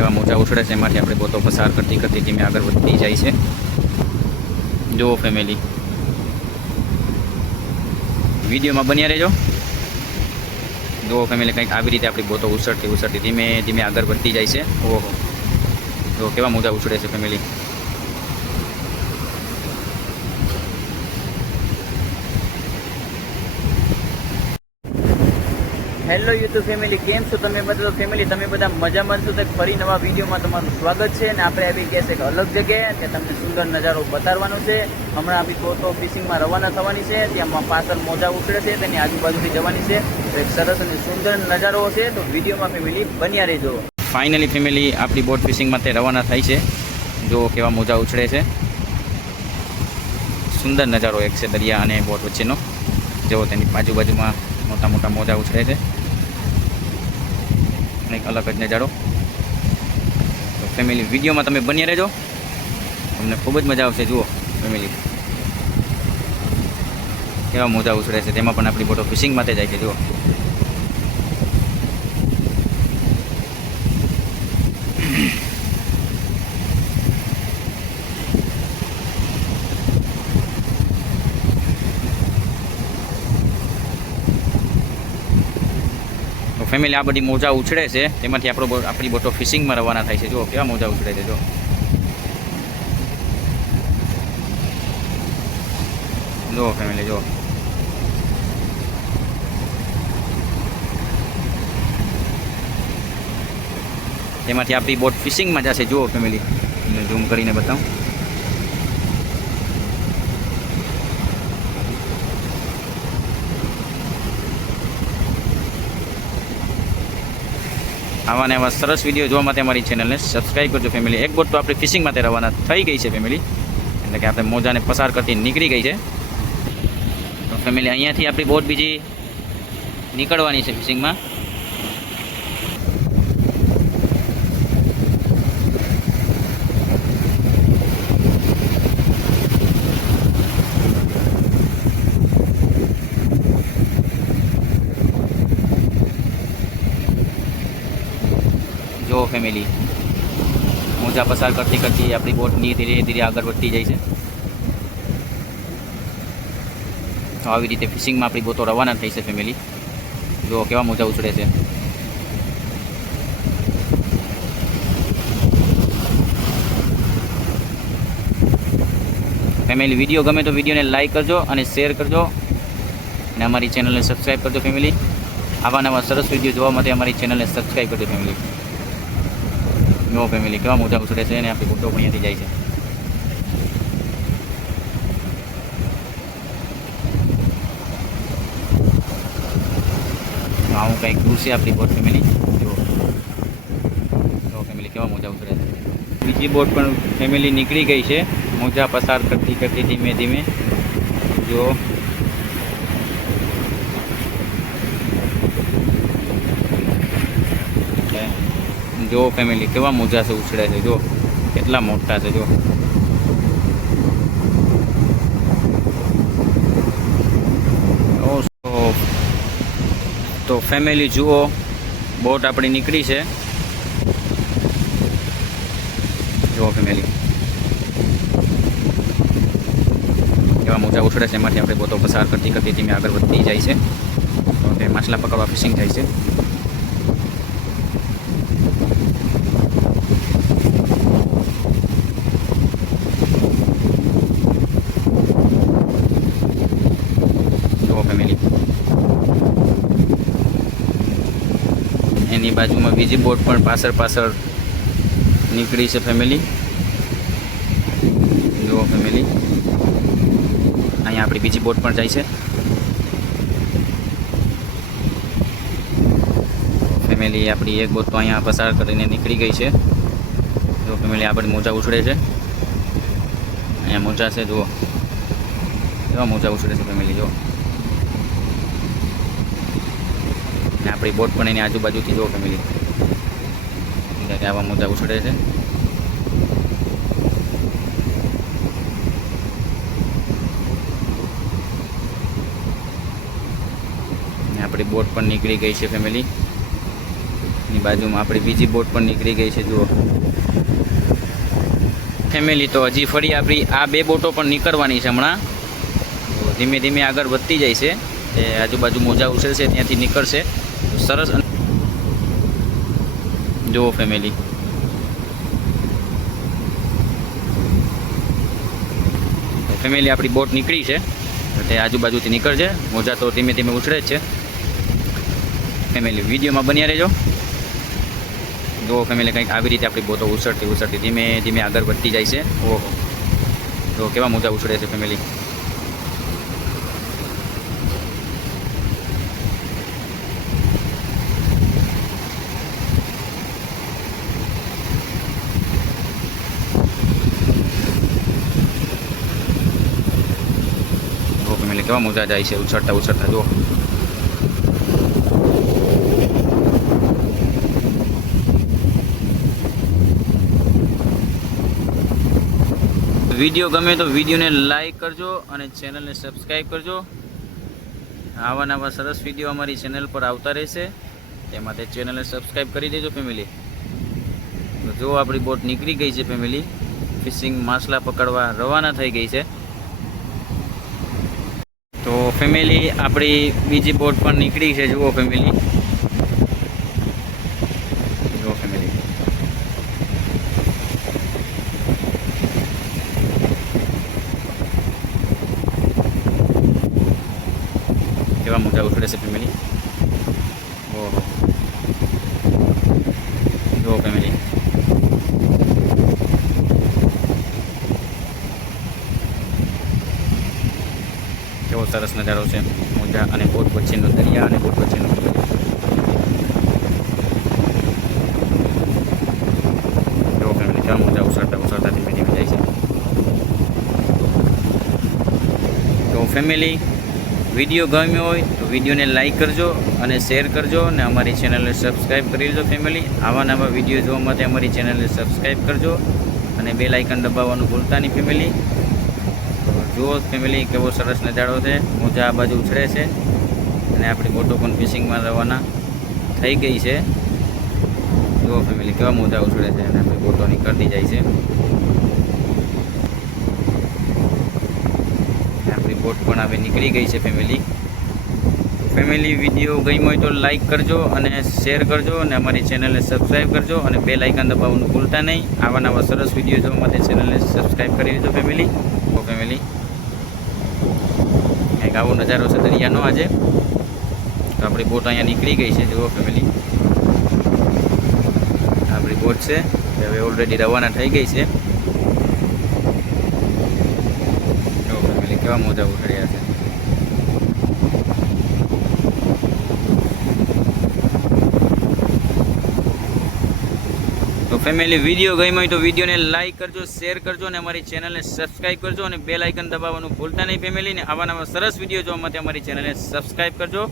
એવા મોજા ઉછળે છે, એમાંથી આપણે બોતો પસાર કરતી કરતી ધીમે આગળ વધતી જાય છે. જુઓ ફેમિલી વિડીયોમાં બન્યા રહેજો. જુઓ ફેમિલી કંઈક આવી રીતે આપણી બોતો ઉછળતી ઉછળતી ધીમે ધીમે આગળ વધતી જાય છે. ઓહો. જુઓ કેવા મોજા ઉછળે છે ફેમિલી હેલો યુટ્યુબ ફેમિલી કેમ છો તમે બધા? ફેમિલી તમે બધા મજામાં છો તો ફરી નવા વિડીયોમાં તમારું સ્વાગત છે અને આપણે આવી ગયા છે એક અલગ જગ્યાએ કે તમને સુંદર નજારો બતાવવાનો છે. હમણાં આપણી બોટો ફિશિંગમાં રવાના થવાની છે ત્યાં પાછળ મોજા ઉછળે છે, તેની આજુબાજુથી જવાની છે. તો એક સરસ અને સુંદર નજારો છે, તો વિડીયોમાં ફેમિલી બન્યા રહેજો. ફાઇનલી ફેમિલી આપણી બોટ ફિશિંગ માટે રવાના થાય છે. જો કેવા મોજા ઉછળે છે. સુંદર નજારો એક છે દરિયા અને બોટ વચ્ચેનો. જેવો તેની આજુબાજુમાં મોટા મોટા મોજા ઉછળે છે. કંઈક અલગ જ નજારો. તો ફેમિલી વિડીયોમાં તમે બન્યા રહેજો. તમને ખૂબ જ મજા આવશે, જુઓ ફેમિલી કેવા મોજા ઉછળે છે, તેમાં પણ આપણી બોટો ફિશિંગ માટે જાય છે, જુઓ. ફેમિલી આ બધી મોજા ઉછળે છે. તેમાંથી આપણો આપણી બોટો ફિશિંગમાં રવાના થાય છે. જો કેવા મોજા ઉછળે છે જો જુઓ ફેમિલી જુઓ. તેમાંથી આપણી બોટ ફિશિંગમાં જશે. જુઓ ફેમિલી ઝૂમ કરીને બતાવું. આવા ને આવા સરસ વીડિયો જોવા માટે અમારી ચેનલને સબસ્ક્રાઈબ કરજો ફેમિલી એક બોટ તો આપણે ફિશિંગ માટે રવાના થઈ ગઈ છે ફેમિલી એટલે કે આપણે મોજાને પસાર કરતી નીકળી ગઈ છે. તો ફેમિલી અહીંયાથી આપણી બોટ બીજી નીકળવાની છે ફિશિંગમાં જો ફેમિલી મોજા પસાર કરતી કરતી આપણી બોટની ધીરે ધીરે આગળ વધતી જાય છે. આવી રીતે ફિશિંગમાં આપણી બોટો રવાના થઈ છે ફેમિલી જો કેવા મોજા ઉછળે છે. ફેમિલી વીડિયો ગમે તો વિડીયોને લાઇક કરજો અને શેર કરજો. અને અમારી ચેનલને સબસ્ક્રાઈબ કરજો ફેમિલી આવા નવા સરસ વીડિયો જોવા માટે અમારી ચેનલને સબસ્ક્રાઈબ કરજો ફેમિલી નો ફેમિલી કેવા મોજા ઉછળે છે અને આપણી ફોટો પણ અહીંયાથી જાય છે. આવું કંઈક દૂર છે આપણી બોટ ફેમિલી જો જો ફેમિલી કેવા મોજા ઉછળે છે. બીજી બોટ પણ ફેમિલી નીકળી ગઈ છે. મોજા પસાર કરતી કરતી ધીમે ધીમે. જો એટલે જો ફેમિલી કેવા મોજા છે ઉછળે છે, જો. કેટલા મોટા છે, જો. તો ફેમિલી જુઓ. બોટ આપણી નીકળી છે. જુઓ ફેમિલી એવા મોજા ઉછળે છે, એમાંથી આપણે બોટો પસાર કરતી કરતી ધીમે આગળ વધતી જાય છે. માછલા પકડવા ફિશિંગ થાય છે જુઓ ફેમિલી એની બાજુમાં બીજી બોટ પણ પાછળ પાછળ નીકળી છે ફેમિલી જુઓ ફેમિલી અહીંયા આપણી બીજી બોટ પણ જાય છે. ફેમિલી આપણી એક બોટ તો અહીંયા પસાર કરીને નીકળી ગઈ છે. જો ફેમિલી આપણે મોજા ઉછળે છે. અહીંયા મોજા છે, જુઓ. એવા મોજા ઉછળે છે ફેમિલી જુઓ. ને આપણી બોટ પણ એની આજુબાજુથી જો ફેમિલી કે આવા મોજા ઉછળે છે. આપણી બોટ પણ નીકળી ગઈ છે ફેમિલી ની બાજુમાં આપણી બીજી બોટ પણ નીકળી ગઈ છે, જુઓ. ફેમિલી તો હજી ફરી આપણી આ બે બોટો પણ નીકળવાની છે હમણાં. ધીમે ધીમે આગળ વધતી જાય છે. એ આજુબાજુ મોજા ઉછળશે, ત્યાંથી નીકળશે. સરસ જુઓ ફેમિલી ફેમિલી આપણી બોટ નીકળી છે. એટલે આજુબાજુથી નીકળશે મોજા તો ધીમે ધીમે ઉછળે જ છે. ફેમિલી વિડીયોમાં બન્યા રહેજો. જુઓ ફેમિલી કંઈક આવી રીતે આપણી બોટો ઉછળતી ઉછળતી ધીમે ધીમે આગળ વધતી જાય છે. ઓહો. તો કેવા મોજા ઉછળે છે ફેમિલી જો ફેમિલી કેવા મોજા જાય છે, ઉછળતા ઉછળતા જો વીડિયો ગમે તો વિડીયોને લાઈક કરજો અને ચેનલને સબસ્ક્રાઈબ કરજો. આવા નવા સરસ વીડિયો અમારી ચેનલ પર આવતા રહેશે. તે માટે ચેનલને સબસ્ક્રાઈબ કરી દેજો, ફેમિલી. જો આપણી બોટ નીકળી ગઈ છે, ફેમિલી. ફિશિંગ માછલા પકડવા રવાના થઈ ગઈ છે. તો ફેમિલી આપણી બીજી બોટ પણ નીકળી છે. જુઓ ફેમિલી જુઓ ફેમિલી કેવા મોટા ઉછળે છે ફેમિલી ઓહો. જુઓ ફેમિલી કેવો સરસ નજારો છે. મોજા અને બોટ વચ્ચેનો દરિયા અને બોટ વચ્ચેનો જો ફેમિલી કેવા મોજા ઉછળતા ઉછળતા જાય છે. તો ફેમિલી વીડિયો ગમ્યો હોય તો વિડીયોને લાઇક કરજો અને શેર કરજો અને અમારી ચેનલને સબસ્ક્રાઈબ કરી લેજો ફેમિલી આવા નવા વીડિયો જોવા માટે અમારી ચેનલને સબસ્ક્રાઈબ કરજો અને બે લાઇકન દબાવવાનું ભૂલતા નહીં ફેમિલી જુઓ ફેમિલી કેવો સરસ નજારો છે. મોજા આ બાજુ ઉછળે છે. અને આપણી બોટો પણ ફિશિંગમાં રવાના થઈ ગઈ છે. જુઓ ફેમિલી કેવા મોજા ઉછળે છે અને આપણી બોટો નીકળતી જાય છે. આપણી બોટ પણ હવે નીકળી ગઈ છે ફેમિલી ફેમિલી વીડિયો ગમ્યો હોય તો લાઇક કરજો અને શેર કરજો અને અમારી ચેનલને સબસ્ક્રાઈબ કરજો અને બે લાઇકન દબાવવાનું ભૂલતા નહીં. આવા નવા સરસ વીડિયો જોવા માટે ચેનલને સબસ્ક્રાઈબ કરી દીધો ફેમિલી ઓ ફેમિલી આવો નજારો છે દરિયાનો આજે. તો આપણી બોટ અહીંયા નીકળી ગઈ છે, જુઓ ફેમિલી આપણી બોટ છે હવે ઓલરેડી રવાના થઈ ગઈ છે. જુઓ ફેમિલી કેવા મોજા ઉછળ્યા છે તો ફેમિલી વીડિયો ગમ્યો હોય તો વિડીયોને લાઇક કરજો શેર કરજો અને અમારી ચેનલને સબસ્ક્રાઈબ કરજો અને બે લાઇકન દબાવવાનું ભૂલતા નહીં ફેમિલીને આવા નવા સરસ વીડિયો જોવા માટે અમારી ચેનલને સબસ્ક્રાઈબ કરજો.